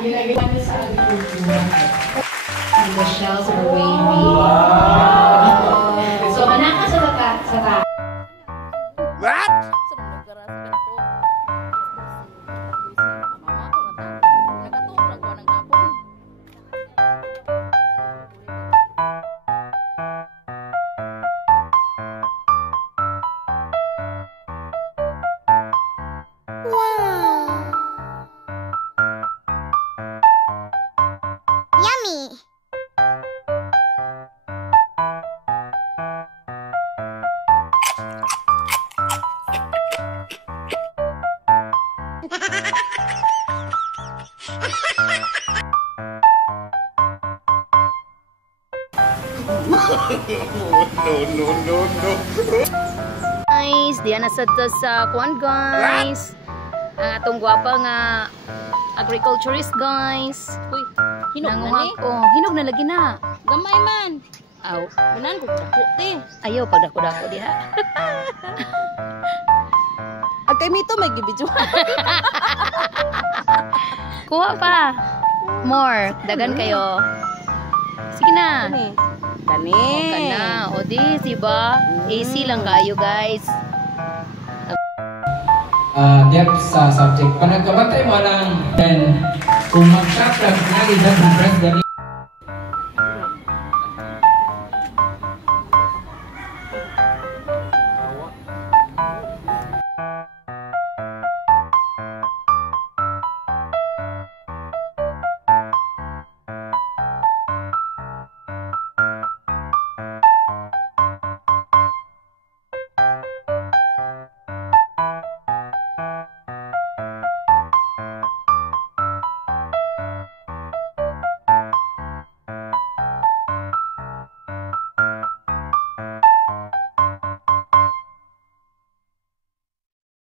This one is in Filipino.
Nilagay namin sa agriculture. The shells are wavy. So, manaka sa ta. What? No. Guys, diyan na sa kuan guys. Ang atong gwapa nga agriculturist guys. Uy, hinog na ni. Oh, hinog na lagi na. Gamay man. Aw, Unan ko dako te. ayaw pag dako-dako diha. Agkay mito may gibidyohan. Kuha pa. More, dagan kayo. Sige na. Kani. O kana, o di, diba? AC lang kayo guys. Depth sa subject. Panagkabatay mo lang, then kung mag-shop lang, nalidad ng press